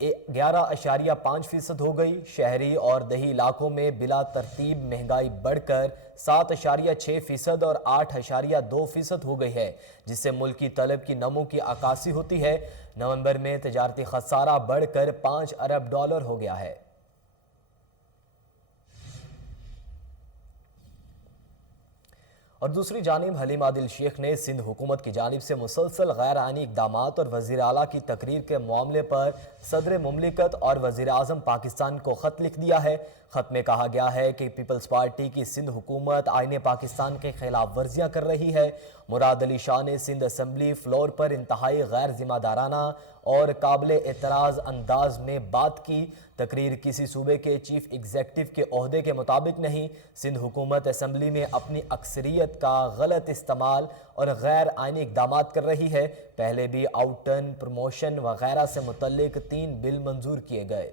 11.5% ہو گئی۔ شہری اور دیہی علاقوں میں بلا ترتیب مہنگائی بڑھ کر 7.6% اور 8.2% ہو گئی ہے، جس سے ملکی طلب کی نمو کی عکاسی ہوتی ہے۔ نومبر میں تجارتی خسارہ بڑھ کر $5 ارب ہو گیا ہے۔ اور دوسری جانب حلیم عادل شیخ نے سندھ حکومت کی جانب سے مسلسل غیر آئینی اقدامات اور وزیر اعلیٰ کی تقریر کے معاملے پر صدر مملکت اور وزیر اعظم پاکستان کو خط لکھ دیا ہے۔ خط میں کہا گیا ہے کہ پیپلز پارٹی کی سندھ حکومت آئین پاکستان کے خلاف ورزیاں کر رہی ہے۔ مراد علی شاہ نے سندھ اسمبلی فلور پر انتہائی غیر ذمہ دارانہ اور قابل اعتراض انداز میں بات کی۔ تقریر کسی صوبے کے چیف ایگزیکٹو کے عہدے کے مطابق نہیں۔ سندھ حکومت اسمبلی میں اپنی اکثریت کا غلط استعمال اور غیر آئینی اقدامات کر رہی ہے۔ پہلے بھی آؤٹن، پروموشن وغیرہ سے متعلق 3 بل منظور کیے گئے۔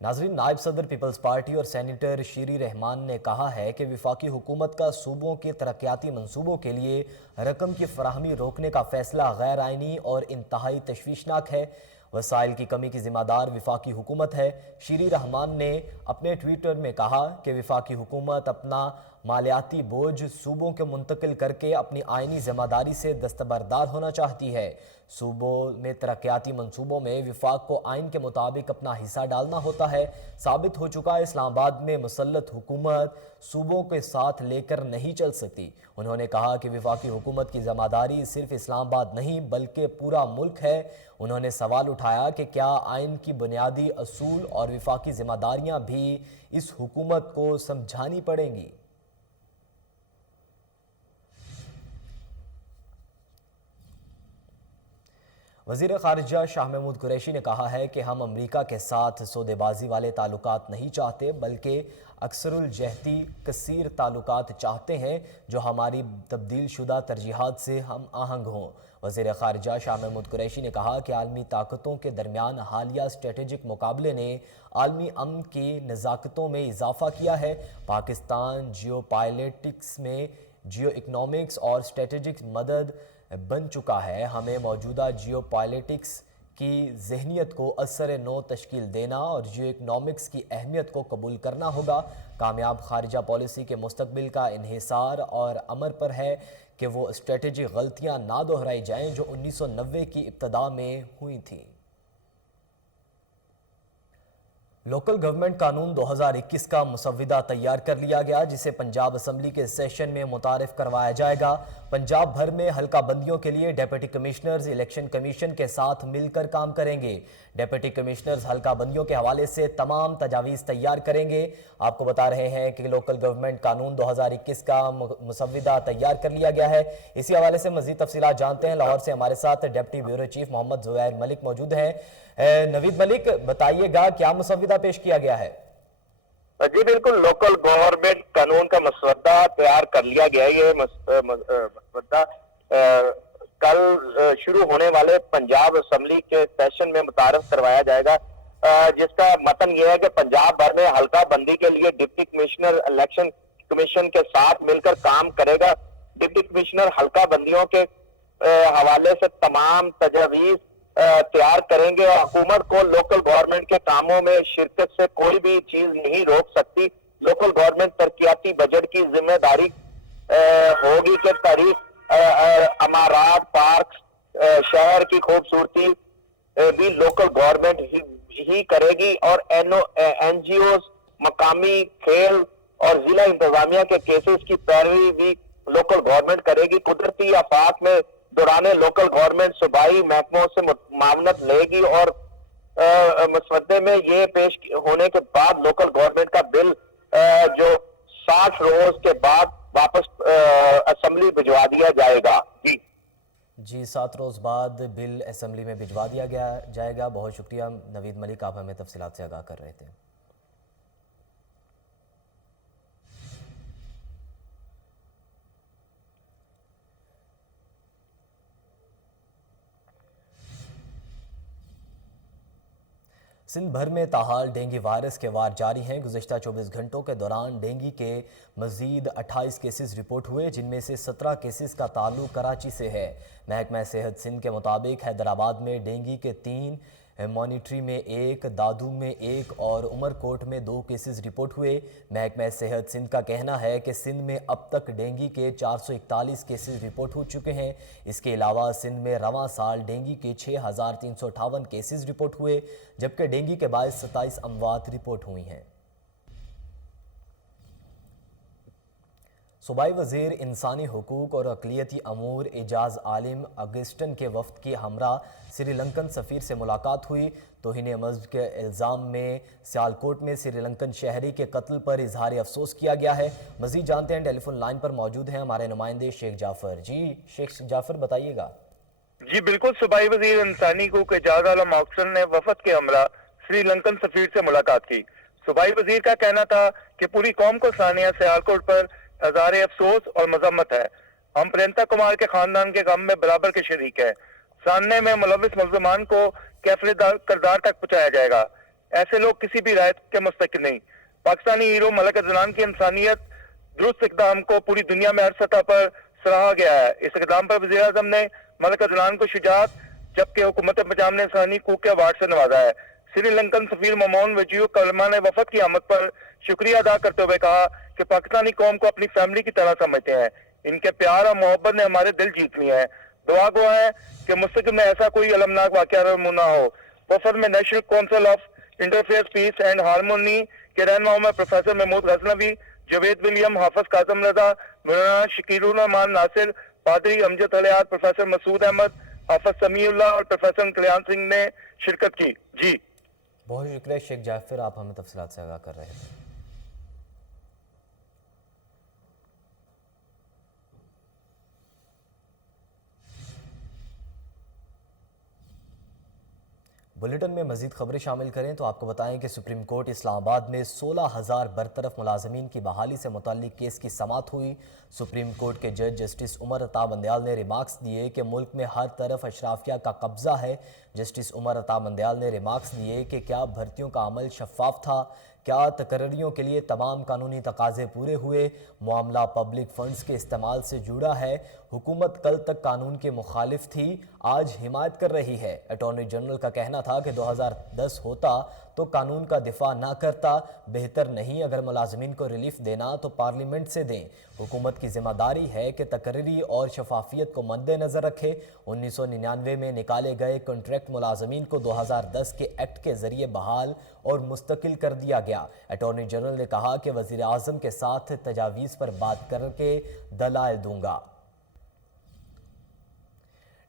ناظرین، نائب صدر پیپلز پارٹی اور سینیٹر شیری رحمان نے کہا ہے کہ وفاقی حکومت کا صوبوں کے ترقیاتی منصوبوں کے لیے رقم کی فراہمی روکنے کا فیصلہ غیر آئینی اور انتہائی تشویشناک ہے۔ وسائل کی کمی کی ذمہ دار وفاقی حکومت ہے۔ شیری رحمان نے اپنے ٹویٹر میں کہا کہ وفاقی حکومت اپنا مالیاتی بوجھ صوبوں کے منتقل کر کے اپنی آئینی ذمہ داری سے دستبردار ہونا چاہتی ہے۔ صوبوں میں ترقیاتی منصوبوں میں وفاق کو آئین کے مطابق اپنا حصہ ڈالنا ہوتا ہے۔ ثابت ہو چکا ہے اسلام آباد میں مسلط حکومت صوبوں کے ساتھ لے کر نہیں چل سکتی۔ انہوں نے کہا کہ وفاقی حکومت کی ذمہ داری صرف اسلام آباد نہیں بلکہ پورا ملک ہے۔ انہوں نے سوال اٹھایا کہ کیا آئین کی بنیادی اصول اور وفاقی ذمہ داریاں بھی اس حکومت کو سمجھانی پڑیں گی۔ وزیر خارجہ شاہ محمود قریشی نے کہا ہے کہ ہم امریکہ کے ساتھ سودے بازی والے تعلقات نہیں چاہتے بلکہ اکثر الجہتی کثیر تعلقات چاہتے ہیں جو ہماری تبدیل شدہ ترجیحات سے ہم آہنگ ہوں۔ وزیر خارجہ شاہ محمود قریشی نے کہا کہ عالمی طاقتوں کے درمیان حالیہ اسٹریٹجک مقابلے نے عالمی امن کی نزاکتوں میں اضافہ کیا ہے۔ پاکستان جیو پالیٹکس میں جیو اکنامکس اور اسٹریٹجک مدد بن چکا ہے۔ ہمیں موجودہ جیو پالیٹکس کی ذہنیت کو اثر نو تشکیل دینا اور جیو اکنامکس کی اہمیت کو قبول کرنا ہوگا۔ کامیاب خارجہ پالیسی کے مستقبل کا انحصار اور امر پر ہے کہ وہ اسٹریٹجک غلطیاں نہ دہرائی جائیں جو 1990 کی ابتدا میں ہوئی تھیں۔ لوکل گورنمنٹ قانون 2021 کا مسودہ تیار کر لیا گیا جسے پنجاب اسمبلی کے سیشن میں متعارف کروایا جائے گا۔ پنجاب بھر میں حلقہ بندیوں کے لیے ڈیپٹی کمشنرز الیکشن کمیشن کے ساتھ مل کر کام کریں گے۔ ڈیپٹی کمشنرز حلقہ بندیوں کے حوالے سے تمام تجاویز تیار کریں گے۔ آپ کو بتا رہے ہیں کہ لوکل گورنمنٹ قانون 2021 کا مسودہ تیار کر لیا گیا ہے۔ اسی حوالے سے مزید تفصیلات جانتے ہیں۔ لاہور سے ہمارے ساتھ ڈیپٹی بیورو چیف محمد زبیر ملک موجود ہیں۔ نوید ملک، بتائیے گا کیا مسودہ پیش کیا گیا ہے؟ جی بالکل، لوکل گورنمنٹ قانون کا مسودہ تیار کر لیا گیا ہے۔ یہ مسودہ کل شروع ہونے والے پنجاب اسمبلی کے سیشن میں متعارف کروایا جائے گا، جس کا متن یہ ہے کہ پنجاب بھر میں حلقہ بندی کے لیے ڈپٹی کمشنر الیکشن کمیشن کے ساتھ مل کر کام کرے گا۔ ڈپٹی کمشنر حلقہ بندیوں کے حوالے سے تمام تجاویز تیار کریں گے اور حکومت کو لوکل گورنمنٹ کے کاموں میں شرکت سے کوئی بھی چیز نہیں روک سکتی۔ لوکل گورنمنٹ ترقیاتی بجٹ کی ذمہ داری ہوگی کہ تاریخ عمارات، پارک، شہر کی خوبصورتی بھی لوکل گورنمنٹ ہی کرے گی اور این جی اوز، مقامی کھیل اور ضلع انتظامیہ کے کیسز کی پیروی بھی لوکل گورنمنٹ کرے گی۔ قدرتی آفات میں دوران لوکل گورنمنٹ صوبائی محکموں سے معاونت لے گی اور مسودے میں یہ پیش ہونے کے بعد لوکل گورنمنٹ کا بل جو 60 روز کے بعد واپس اسمبلی بھجوا دیا جائے گا۔ جی 7 روز بعد بل اسمبلی میں بھجوا دیا جائے گا۔ بہت شکریہ نوید ملک، آپ ہمیں تفصیلات سے آگاہ کر رہے تھے۔ سندھ بھر میں تاحال ڈینگی وائرس کے وار جاری ہیں۔ گزشتہ 24 گھنٹوں کے دوران ڈینگی کے مزید 28 کیسز رپورٹ ہوئے، جن میں سے 17 کیسز کا تعلق کراچی سے ہے۔ محکمہ صحت سندھ کے مطابق حیدرآباد میں ڈینگی کے 3، مانیٹری میں 1، دادو میں 1 اور عمر کوٹ میں 2 کیسز رپورٹ ہوئے۔ محکمہ صحت سندھ کا کہنا ہے کہ سندھ میں اب تک ڈینگی کے 441 کیسز رپورٹ ہو چکے ہیں۔ اس کے علاوہ سندھ میں رواں سال ڈینگی کے 6358 کیسز رپورٹ ہوئے، جبکہ ڈینگی کے باعث 27 اموات رپورٹ ہوئی ہیں۔ صوبائی وزیر انسانی حقوق اور اقلیتی امور اعجاز عالم اگسٹن کے وفد کی ہمراہ سری لنکن سفیر سے ملاقات ہوئی۔ توہین مذہب کے الزام میں سیالکوٹ میں سری لنکن شہری کے قتل پر اظہار افسوس کیا گیا ہے۔ مزید جانتے ہیں، ٹیلی فون لائن پر موجود ہیں ہمارے نمائندے شیخ جعفر۔ جی شیخ جعفر، بتائیے گا۔ جی بالکل، صوبائی وزیر انسانی حقوق اعجاز عالم اگسٹن نے وفد کے ہمراہ سری لنکن سفیر سے ملاقات کی۔ صوبائی وزیر کا کہنا تھا کہ پوری قوم کو سانحہ سیالکوٹ پر اظہار افسوس اور مذمت ہے۔ ہم پرینتا کمار کے خاندان کے غم میں برابر کے شریک ہیں۔ سانحے میں ملوث ملزمان کو کیفر کردار تک پہنچایا جائے گا۔ ایسے لوگ کسی بھی رعایت کے مستحق نہیں۔ پاکستانی ہیرو ملک عدنان کی انسانیت درست اقدام کو پوری دنیا میں ہر سطح پر سراہا گیا ہے۔ اس اقدام پر وزیر اعظم نے ملک عدنان کو شجاعت جبکہ حکومت پنجاب نے انسانی حقوق کے ایوارڈ سے نوازا ہے۔ سری لنکن سفیر ممون وجیو کلما نے وفد کی آمد پر شکریہ ادا کرتے ہوئے کہا کہ پاکستانی قوم کو اپنی فیملی کی طرح سمجھتے ہیں۔ ان کے پیار اور محبت نے ہمارے دل جیت لیے ہیں۔ دعا گو ہے کہ مستقبل میں ایسا کوئی المناک واقعہ رونما نہ ہو۔ وفد میں national council of interfaith peace and harmony کے رہنماؤں میں پروفیسر محمود غزنوی، جاوید ولیم، حافظ کاظم رضا، مولانا شکیر الرحمان ناصر، پادری امجد الیاس، پروفیسر مسعود احمد، حافظ سمیع اللہ اور پروفیسر کلیان سنگھ نے شرکت کی۔ جی بہت شکریہ شیخ جعفر، آپ ہمیں تفصیلات سے آگاہ کر رہے تھے۔ بلیٹن میں مزید خبریں شامل کریں تو آپ کو بتائیں کہ سپریم کورٹ اسلام آباد میں 16,000 برطرف ملازمین کی بحالی سے متعلق کیس کی سماعت ہوئی۔ سپریم کورٹ کے جج جسٹس عمر عطا بندیال نے ریمارکس دیے کہ ملک میں ہر طرف اشرافیہ کا قبضہ ہے۔ جسٹس عمر عطا بندیال نے ریمارکس دیے کہ کیا بھرتیوں کا عمل شفاف تھا، کیا تقرریوں کے لیے تمام قانونی تقاضے پورے ہوئے، معاملہ پبلک فنڈز کے استعمال سے جڑا ہے، حکومت کل تک قانون کے مخالف تھی، آج حمایت کر رہی ہے۔ اٹارنی جنرل کا کہنا تھا کہ 2010 ہوتا تو قانون کا دفاع نہ کرتا، بہتر نہیں اگر ملازمین کو ریلیف دینا تو پارلیمنٹ سے دیں۔ حکومت کی ذمہ داری ہے کہ تقرری اور شفافیت کو مد نظر رکھے۔ 1999 میں نکالے گئے کنٹریکٹ ملازمین کو 2010 کے ایکٹ کے ذریعے بحال اور مستقل کر دیا گیا۔ اٹارنی جنرل نے کہا کہ وزیر اعظم کے ساتھ تجاویز پر بات کر کے دلائل دوں گا۔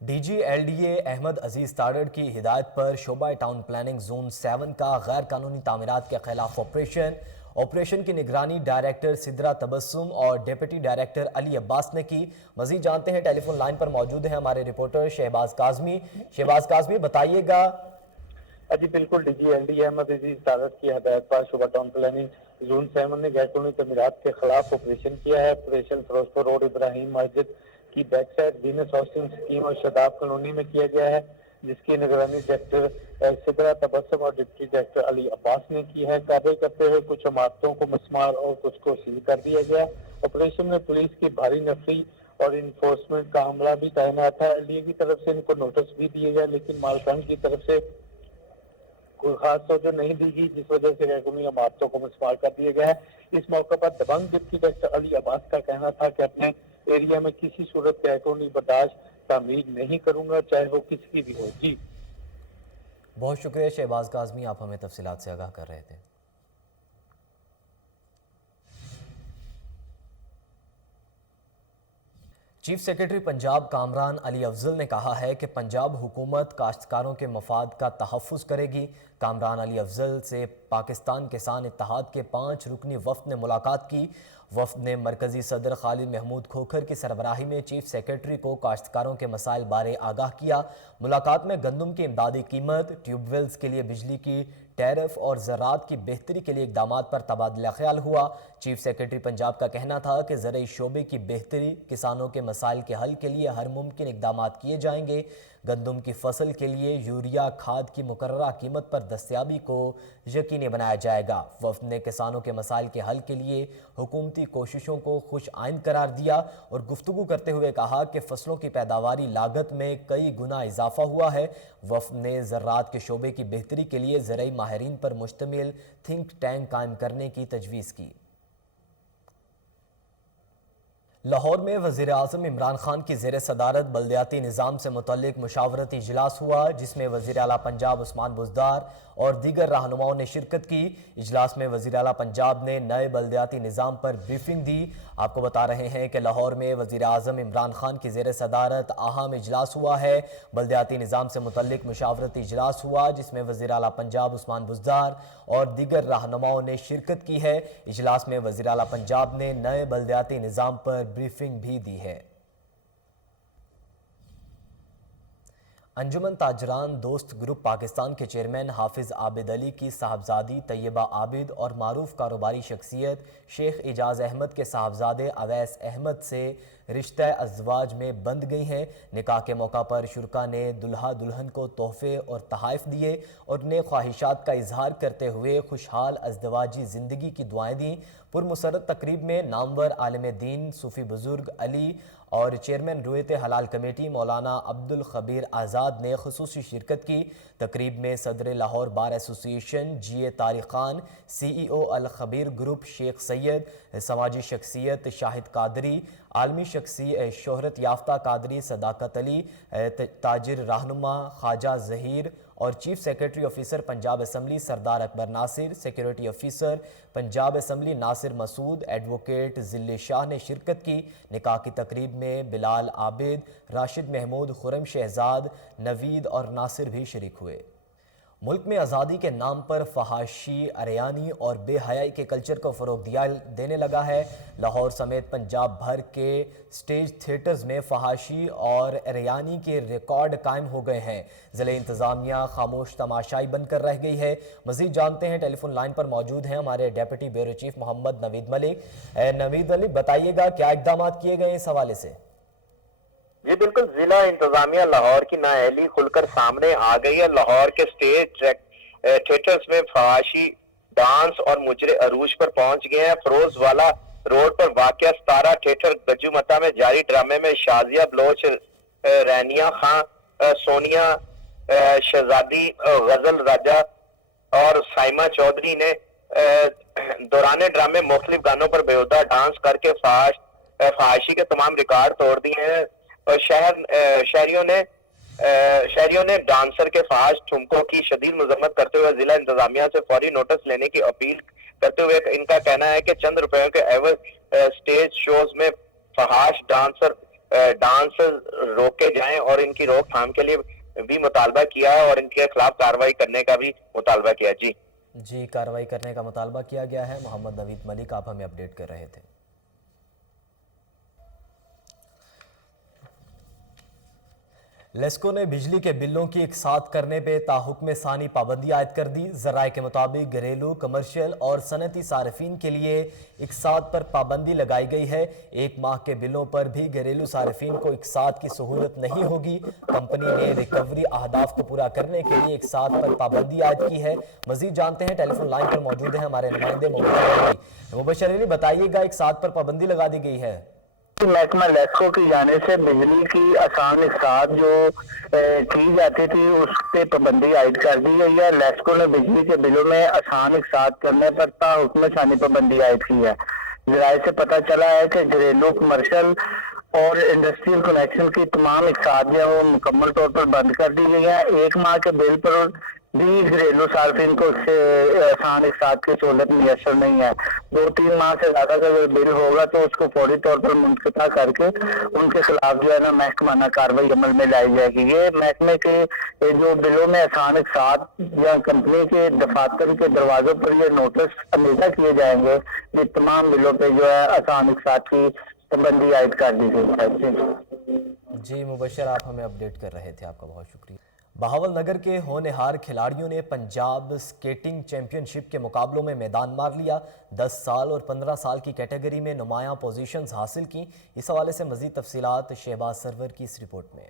D G L D A Ahmed Aziz Tarar کی ہدایت پر شعبہ ٹاؤن پلاننگ زون 7 کا غیر قانونی تعمیرات کے خلاف آپریشن کی نگرانی ڈائریکٹر سدرا تبسم اور ڈیپٹی ڈائریکٹر علی عباس نے کی۔ مزید جانتے ہیں، ٹیلی فون لائن پر موجود ہیں ہمارے رپورٹر شہباز کاظمی۔ شہباز کاظمی، بتائیے گا۔ جی بالکل، D G L D Ahmed Aziz Tarar کی ہدایت پر شعبہ ٹاؤن پلاننگ زون 7 نے غیر قانونی تعمیرات کے خلاف آپریشن کیا ہے۔ آپریشن فیروزپور روڈ ابراہیم مسجد کی back side business housing scheme اور شاداب کالونی میں کیا گیا ہے، جس کی نگرانی ڈائریکٹر سدرا تبسم اور ڈپٹی ڈائریکٹر علی عباس نے کی ہے۔ کارروائی کرتے ہوئے کچھ عمارتوں کو مسمار اور کچھ کو سیل کر دیا گیا۔ آپریشن میں پولیس کی بھاری نفری اور انفورسمنٹ کا عملہ بھی تعینات ہے۔ ایل ڈی اے کی طرف سے ان کو نوٹس بھی دیے گئے، لیکن مالکان کی طرف سے کوئی خاص توجہ نہیں دی گئی، جس وجہ سے غیر قانونی عمارتوں کو مسمار کر دیا گیا ہے۔ اس موقع پر دبنگ ڈپٹی ڈائریکٹر علی عباس کا کہنا تھا کہ اپنے ایریا میں کسی صورت غیر قانونی برداشت تعمیر نہیں کروں گا، چاہے وہ کسی کی بھی ہو۔ جی بہت شکریہ شہباز کاظمی، آپ ہمیں تفصیلات سے آگاہ کر رہے تھے۔ چیف سیکرٹری پنجاب کامران علی افضل نے کہا ہے کہ پنجاب حکومت کاشتکاروں کے مفاد کا تحفظ کرے گی۔ کامران علی افضل سے پاکستان کسان اتحاد کے 5 رکنی وفد نے ملاقات کی۔ وفد نے مرکزی صدر خالد محمود کھوکھر کی سربراہی میں چیف سیکرٹری کو کاشتکاروں کے مسائل بارے آگاہ کیا۔ ملاقات میں گندم کی امدادی قیمت، ٹیوب ویلز کے لیے بجلی کی ٹیرف اور زراعت کی بہتری کے لیے اقدامات پر تبادلہ خیال ہوا۔ چیف سیکرٹری پنجاب کا کہنا تھا کہ زرعی شعبے کی بہتری، کسانوں کے مسائل کے حل کے لیے ہر ممکن اقدامات کیے جائیں گے۔ گندم کی فصل کے لیے یوریا کھاد کی مقررہ قیمت پر دستیابی کو یقینی بنایا جائے گا۔ وفد نے کسانوں کے مسائل کے حل کے لیے حکومتی کوششوں کو خوش آئند قرار دیا اور گفتگو کرتے ہوئے کہا کہ فصلوں کی پیداواری لاگت میں کئی گنا اضافہ ہوا ہے۔ وفد نے زراعت کے شعبے کی بہتری کے لیے زرعی ماہرین پر مشتمل تھنک ٹینک قائم کرنے کی تجویز کی۔ لاہور میں وزیراعظم عمران خان کی زیر صدارت بلدیاتی نظام سے متعلق مشاورتی اجلاس ہوا، جس میں وزیر اعلیٰ پنجاب عثمان بزدار اور دیگر رہنماؤں نے شرکت کی۔ اجلاس میں وزیر اعلیٰ پنجاب نے نئے بلدیاتی نظام پر بریفنگ دی۔ آپ کو بتا رہے ہیں کہ لاہور میں وزیر اعظم عمران خان کی زیر صدارت اہم اجلاس ہوا ہے۔ بلدیاتی نظام سے متعلق مشاورتی اجلاس ہوا، جس میں وزیر اعلیٰ پنجاب عثمان بزدار اور دیگر رہنماؤں نے شرکت کی ہے۔ اجلاس میں وزیر اعلیٰ پنجاب نے نئے بلدیاتی نظام پر بریفنگ بھی دی ہے۔ انجمن تاجران دوست گروپ پاکستان کے چیئرمین حافظ عابد علی کی صاحبزادی طیبہ عابد اور معروف کاروباری شخصیت شیخ اعجاز احمد کے صاحبزادے اویس احمد سے رشتہ ازدواج میں بندھ گئی ہیں۔ نکاح کے موقع پر شرکا نے دلہا دلہن کو تحفے اور تحائف دیے اور نیک خواہشات کا اظہار کرتے ہوئے خوشحال ازدواجی زندگی کی دعائیں دیں۔ پرمسرت تقریب میں نامور عالم دین صوفی بزرگ علی اور چیئرمین رویت حلال کمیٹی مولانا عبد الخبیر آزاد نے خصوصی شرکت کی۔ تقریب میں صدر لاہور بار ایسوسی ایشن جی اے طارق خان، سی ای او الخبیر گروپ شیخ سید، سماجی شخصیت شاہد قادری، عالمی شہرت یافتہ قادری صداقت علی، تاجر رہنما خواجہ ظہیر اور chief secretary officer Punjab assembly سردار اکبر ناصر، سیکورٹی آفیسر پنجاب اسمبلی ناصر مسعود، ایڈوکیٹ ذلی شاہ نے شرکت کی۔ نکاح کی تقریب میں بلال عابد، راشد محمود، خرم شہزاد، نوید اور ناصر بھی شریک ہوئے۔ ملک میں آزادی کے نام پر فحاشی، عریانی اور بے حیائی کے کلچر کو فروغ دینے لگا ہے۔ لاہور سمیت پنجاب بھر کے سٹیج تھیٹرز میں فحاشی اور عریانی کے ریکارڈ قائم ہو گئے ہیں۔ ضلع انتظامیہ خاموش تماشائی بن کر رہ گئی ہے۔ مزید جانتے ہیں، ٹیلی فون لائن پر موجود ہیں ہمارے ڈیپٹی بیورو چیف محمد نوید ملک۔ نوید ملک، بتائیے گا کیا اقدامات کیے گئے اس حوالے سے؟ جی بالکل، ضلع انتظامیہ لاہور کی نااہلی کھل کر سامنے آ گئی ہے۔ لاہور کے سٹیج تھیٹرز میں فحاشی، ڈانس اور مجرے عروج پر پہنچ گئے ہیں۔ فروز والا روڈ پر واقع ستارہ تھیٹر گجو متا میں جاری ڈرامے میں شازیہ بلوچ، رینیا خان، سونیا شہزادی، غزل راجہ اور سائمہ چودھری نے دوران ڈرامے مختلف گانوں پر بیہودہ ڈانس کر کے فحاشی کے تمام ریکارڈ توڑ دیے ہیں اور شہریوں نے ڈانسر کے فحش ٹھمکوں کی شدید مذمت کرتے ہوئے ضلع انتظامیہ سے فوری نوٹس لینے کی اپیل کرتے ہوئے ان کا کہنا ہے کہ چند روپیوں کے عوض سٹیج شوز میں فحش ڈانس روکے جائیں اور ان کی روک تھام کے لیے بھی مطالبہ کیا ہے اور ان کے خلاف کارروائی کرنے کا بھی مطالبہ کیا۔ جی کارروائی کرنے کا مطالبہ کیا گیا ہے۔ محمد نوید ملک آپ ہمیں اپڈیٹ کر رہے تھے۔ لیسکو نے بجلی کے بلوں کی اقساط کرنے پہ تاحکم ثانی پابندی عائد کر دی۔ ذرائع کے مطابق گھریلو، کمرشل اور صنعتی صارفین کے لیے اقساط پر پابندی لگائی گئی ہے۔ ایک ماہ کے بلوں پر بھی گھریلو صارفین کو اقساط کی سہولت نہیں ہوگی۔ کمپنی نے ریکوری اہداف کو پورا کرنے کے لیے اقساط پر پابندی عائد کی ہے۔ مزید جانتے ہیں، ٹیلی فون لائن پر موجود ہیں ہمارے نمائندے مبشر علی۔ بتائیے گا اقساط پر پابندی لگا دی گئی ہے؟ محکمہ لیسکو کی جانب سے بجلی کی آسان اقساط جو کی جاتی تھی اس پہ پابندی عائد کر دی گئی ہے۔ لیسکو نے بجلی کے بلوں میں آسان اقساط کرنے پر تاحکم ثانی پابندی عائد کی ہے۔ ذرائع سے پتہ چلا ہے کہ گھریلو، کمرشل اور انڈسٹریل کنیکشن کی تمام اقساط جو ہے وہ مکمل طور پر بند کر دی گئی ہے۔ ایک ماہ کے بل پر بھی گھریلو صارفین کو اس سے آسان اقساط کی سہولت میسر نہیں ہے۔ 2-3 ماہ سے زیادہ کا بل ہوگا تو اس کو فوری طور پر منقطع کر کے ان کے خلاف جو ہے نا محکمانہ کارروائی عمل میں لائی جائے گی۔ یہ محکمے کے جو بلوں میں آسان اقساط یا کمپنی کے دفاتر کے دروازوں پر یہ نوٹس اندازہ کیے جائیں گے کہ تمام بلوں پہ جو ہے آسان اقساط کی پابندی عائد کر دی گئی۔ جی مبشر، آپ ہمیں اپڈیٹ کر رہے تھے، آپ کا بہت شکریہ۔ بہاول نگر کے ہونہار کھلاڑیوں نے پنجاب سکیٹنگ چیمپئن شپ کے مقابلوں میں میدان مار لیا۔ 10 سال اور 15 سال کی کیٹیگری میں نمایاں پوزیشنز حاصل کی۔ اس حوالے سے مزید تفصیلات شہباز سرور کی اس رپورٹ میں۔